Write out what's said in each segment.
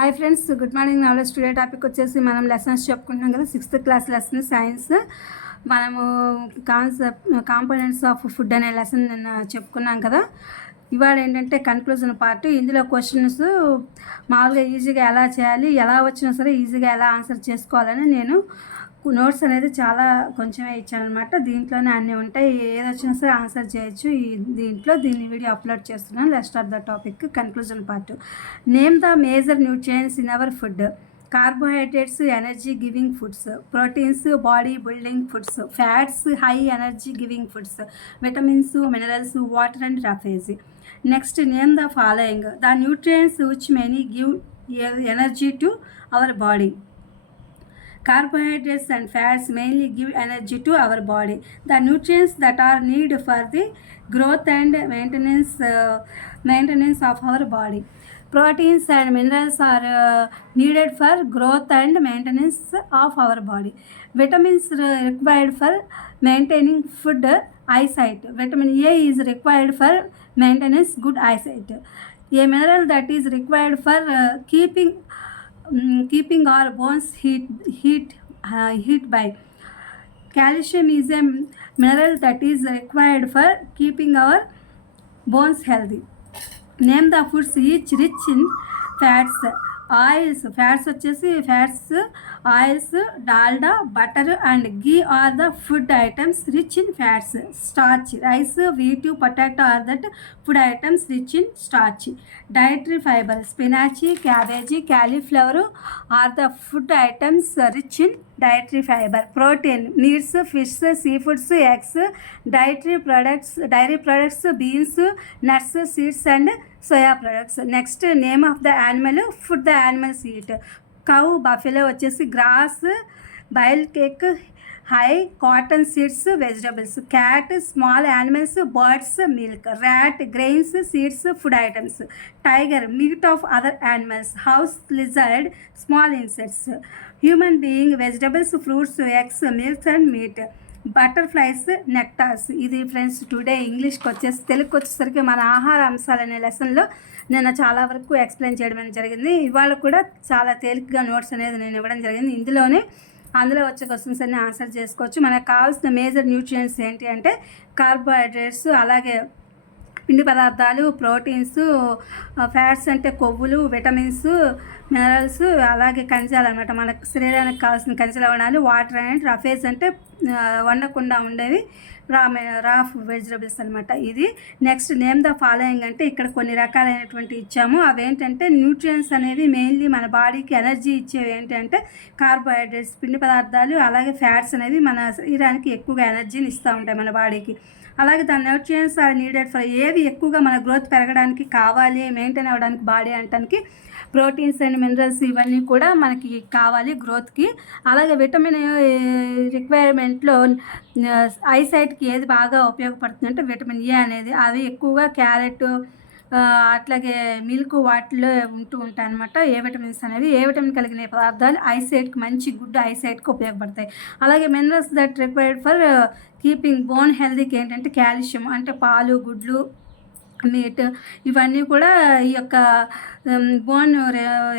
Hi friends, good morning. Knowledge today topic వచ్చేసి మనం lessons చెప్పుకుంటున్నాం కదా. 6th class lesson science. మనము కాంపోనెంట్స్ ఆఫ్ ఫుడ్ అనే లెసన్ నిన్న చెప్పుకున్నాం కదా. ఇవాళ ఏంటంటే కన్క్లూజన్ పార్ట్. ఇందులో క్వశ్చన్స్ మామూలుగా ఈజీగా ఎలా చేయాలి, ఎలా వచ్చినా సరే ఈజీగా ఎలా ఆన్సర్ చేసుకోవాలని నేను నోట్స్ అనేది చాలా కొంచెమే ఇచ్చానమాట. దీంట్లోనే అన్నీ ఉంటాయి, ఏది వచ్చినా సరే ఆన్సర్ చేయొచ్చు. దీన్ని వీడియో అప్లోడ్ చేస్తున్నాను. Let's start the topic. Conclusion part. Name the major nutrients in our food. Carbohydrates, energy giving foods. Proteins, body building foods. Fats, high energy giving foods. Vitamins, minerals, water and roughage. Next, name the following the nutrients which many give energy to our body. Carbohydrates and fats mainly give energy to our body. The nutrients that are needed for the growth and maintenance of our body. Proteins and minerals are needed for growth and maintenance of our body. Vitamins required for maintaining food eyesight. Vitamin A is required for maintenance good eyesight. A mineral that is required for keeping our bones heat by. Calcium is a mineral that is required for keeping our bones healthy. Name the foods each rich in fats. Oils. Fats వచ్చేసి fats, oils, Dalda, butter and ghee are the food items rich in fats. Starch. Rice, wheat, potato are that food items rich in starch. Dietary fibre. Spinach, cabbage, cauliflower are the food items rich in dietary fibre. Protein. Meats, fish, sea foods, eggs. Dairy products beans, nuts, seeds and soya products. Next, name of the animal, food the animals eat. Cow, buffalo వచ్చేసి grass, oil cake, high, cotton seeds, vegetables. Cat, small animals, birds, milk. Rat, grains, seeds, food items. Tiger, meat of other animals. House lizard, small insects. Human being, vegetables, fruits, eggs, milks and meat. Butterflies, nectars. ఇది friends today ఇంగ్లీష్కి వచ్చేసి. తెలుగుకి వచ్చేసరికి మన ఆహార అంశాలు అనే లెసన్లో నేను చాలా వరకు ఎక్స్ప్లెయిన్ చేయడం జరిగింది. ఇవాళ కూడా చాలా తేలికగా నోట్స్ అనేది నేను ఇవ్వడం జరిగింది. అందులో వచ్చే క్వశ్చన్స్ అన్ని ఆన్సర్ చేసుకోవచ్చు. మనకు కావాల్సిన మేజర్ న్యూట్రియంట్స్ ఏంటి అంటే కార్బోహైడ్రేట్స్, అలాగే పిండి పదార్థాలు, ప్రోటీన్స్, ఫ్యాట్స్ అంటే కొవ్వులు, విటమిన్స్, మినరల్స్, అలాగే ఖనిజాలు అనమాట. మనకు శరీరానికి కావాల్సిన ఖనిజ లవణాలు. వాటర్ అండ్ రఫేజ్ అంటే వండకుండా ఉండేవి, రా వెజిటబుల్స్ అనమాట. ఇది. నెక్స్ట్, నేమ్ ద ఫాలోయింగ్ అంటే ఇక్కడ కొన్ని రకాలైనటువంటి ఇచ్చాము. అవేంటంటే న్యూట్రియంట్స్ అనేవి మెయిన్లీ మన బాడీకి ఎనర్జీ ఇచ్చేవి ఏంటంటే కార్బోహైడ్రేట్స్, పిండి పదార్థాలు, అలాగే ఫ్యాట్స్ అనేవి మన శరీరానికి ఎక్కువగా ఎనర్జీని ఇస్తూ ఉంటాయి మన బాడీకి. అలాగే దాని న్యూట్రియంట్స్ ఆర్ నీడెడ్ ఫర్. ఏవి ఎక్కువగా మన గ్రోత్ పెరగడానికి కావాలి, మెయింటైన్ అవ్వడానికి బాడీ అంటానికి ప్రోటీన్స్ అండ్ మినరల్స్ ఇవన్నీ కూడా మనకి కావాలి గ్రోత్కి. అలాగే విటమిన్ రిక్వైర్మెంట్లో ఐసైట్కి ఏది బాగా ఉపయోగపడుతుంది అంటే విటమిన్ ఏ అనేది. అవి ఎక్కువగా క్యారెట్, అట్లాగే మిల్క్ వాటిలో ఉంటూ ఉంటాయి అనమాట. ఏ విటమిన్స్ అనేవి, ఏ విటమిన్ కలిగిన పదార్థాలు ఐసైట్కి మంచి గుడ్ ఐసైట్కి ఉపయోగపడతాయి. అలాగే minerals that required for keeping bone హెల్దీకి ఏంటంటే కాల్షియం అంటే పాలు, గుడ్లు, మీట్ ఇవన్నీ కూడా ఈ యొక్క బోన్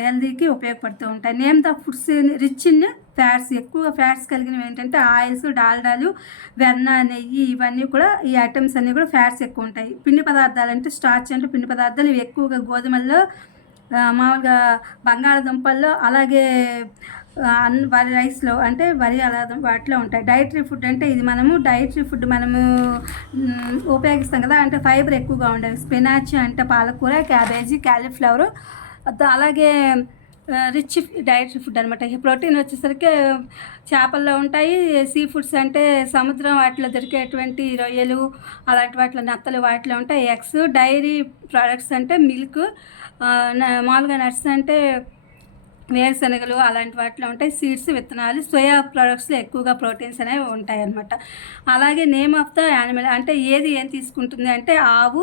హెల్దీకి ఉపయోగపడుతూ ఉంటాయి. Name the foods rich in fats. ఎక్కువ ఫ్యాట్స్ కలిగినవి ఏంటంటే ఆయిల్స్, డాల్డాలు, వెన్న, నెయ్యి ఇవన్నీ కూడా ఈ ఐటమ్స్ అన్నీ కూడా ఫ్యాట్స్ ఎక్కువ ఉంటాయి. పిండి పదార్థాలు అంటే స్టార్చ్ అంటే పిండి పదార్థాలు. ఇవి ఎక్కువగా గోధుమల్లో, మామూలుగా బంగాళదుంపల్లో, అలాగే వరి రైస్లో అంటే వరి అలా వాటిలో ఉంటాయి. డైటరీ ఫుడ్ అంటే ఇది డైటరీ ఫుడ్ మనము ఉపయోగిస్తాం కదా, అంటే ఫైబర్ ఎక్కువగా ఉండేవి. స్పినాచ్ అంటే పాలకూర, క్యాబేజీ, క్యాలీఫ్లవర్. అలాగే రిచ్ డైటరీ ఫుడ్ అనమాట. ప్రోటీన్ వచ్చేసరికి చేపల్లో ఉంటాయి. సీ ఫుడ్స్ అంటే సముద్రం వాటిలో దొరికేటువంటి రొయ్యలు, అలాంటి వాటిలో నత్తలు వాటిలో ఉంటాయి. ఎగ్స్. డైరీ ప్రొడక్ట్స్ అంటే మిల్క్, మామూలుగా నట్స్ అంటే వేరుశనగలు అలాంటి వాటిలో ఉంటాయి. సీడ్స్, విత్తనాలు. సోయా ప్రొడక్ట్స్లో ఎక్కువగా ప్రోటీన్స్ అనేవి ఉంటాయి అన్నమాట. అలాగే నేమ్ ఆఫ్ ద యానిమల్ అంటే ఏం తీసుకుంటుంది అంటే ఆవు,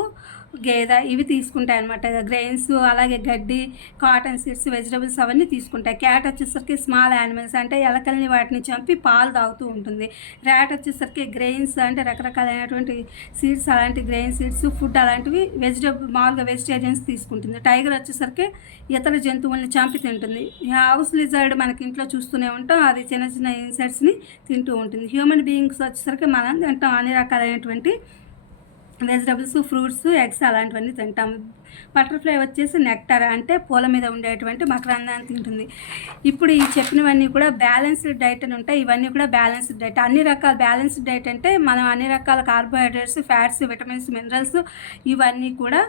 గేదె ఇవి తీసుకుంటాయి అనమాట. గ్రెయిన్స్, అలాగే గడ్డి, కాటన్ సీడ్స్, వెజిటబుల్స్ అవన్నీ తీసుకుంటాయి. క్యాట్ వచ్చేసరికి స్మాల్ యానిమల్స్ అంటే ఎలకల్ని వాటిని చంపి పాలు తాగుతూ ఉంటుంది. ర్యాట్ వచ్చేసరికి గ్రెయిన్స్ అంటే రకరకాలైనటువంటి సీడ్స్, అలాంటి గ్రెయిన్ సీడ్స్, ఫుడ్ అలాంటివి మామూలుగా వెజిటేరియన్స్ తీసుకుంటుంది. టైగర్ వచ్చేసరికి ఇతర జంతువుల్ని చంపి తింటుంది. హౌస్ లిజర్డ్ మనకి ఇంట్లో చూస్తూనే ఉంటాం, అది చిన్న చిన్న ఇన్సెక్ట్స్ని తింటూ ఉంటుంది. హ్యూమన్ బీయింగ్స్ వచ్చేసరికి మనం తింటాం అన్ని రకాలైనటువంటి వెజిటబుల్స్, ఫ్రూట్స్, ఎగ్స్ అలాంటివన్నీ తింటాము. బటర్ఫ్లై వచ్చేసి నెక్టర్ అంటే పూల మీద ఉండేటువంటి మకరందాన్ని తింటుంది. ఇప్పుడు ఈ చెప్పినవన్నీ కూడా బ్యాలెన్స్డ్ డైట్ అని ఉంటాయి. ఇవన్నీ కూడా బ్యాలెన్స్డ్ డైట్. అన్ని రకాల బ్యాలెన్స్డ్ డైట్ అంటే మనం అన్ని రకాల కార్బోహైడ్రేట్స్, ఫ్యాట్స్, విటమిన్స్, మినరల్స్ ఇవన్నీ కూడా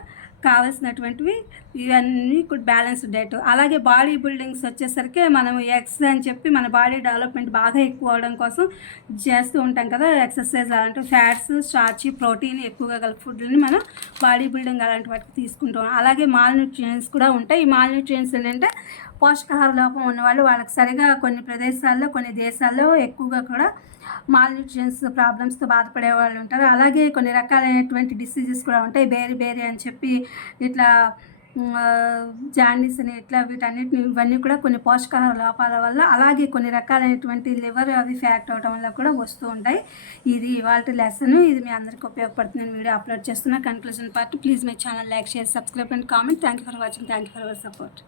కావాల్సినటువంటివి, ఇవన్నీ బ్యాలెన్స్డ్ డైట్. అలాగే బాడీ బిల్డింగ్స్ వచ్చేసరికి మనం ఎక్స్ అని చెప్పి మన బాడీ డెవలప్మెంట్ బాగా ఎక్కువ అవడం కోసం చేస్తూ ఉంటాం కదా ఎక్సర్సైజ్, అలాంటి ఫ్యాట్స్, స్టార్చ్, ప్రోటీన్ ఎక్కువగా గల ఫుడ్ని మనం బాడీ బిల్డింగ్ అలాంటి వాటికి తీసుకుంటాం. అలాగే మాల్ న్యూట్రియంట్స్ కూడా ఉంటాయి. ఈ మాల్ న్యూట్రియంట్స్ ఏంటంటే పోషకాహార లోపం ఉన్నవాళ్ళు, వాళ్ళకి సరిగా కొన్ని ప్రదేశాల్లో, కొన్ని దేశాల్లో ఎక్కువగా కూడా మాల్ న్యూట్రిషన్స్ ప్రాబ్లమ్స్తో బాధపడే వాళ్ళు ఉంటారు. అలాగే కొన్ని రకాలైనటువంటి డిసీజెస్ కూడా ఉంటాయి. బేరీ అని చెప్పి ఇట్లా జాండీస్ అని ఇట్లా ఇవన్నీ కూడా కొన్ని పోషకాహార లోపాల వల్ల, అలాగే కొన్ని రకాలైనటువంటి లివర్ అవి ఫ్యాక్ట్ అవడం వల్ల కూడా వస్తూ ఉంటాయి. ఇది ఇవాళ లెసన్. ఇది మీ అందరికీ ఉపయోగపడుతుంది. నేను వీడియో అప్లోడ్ చేస్తున్నా. Conclusion part. Please my channel like, share, subscribe and comment. Thank you for watching. Thank you for our support.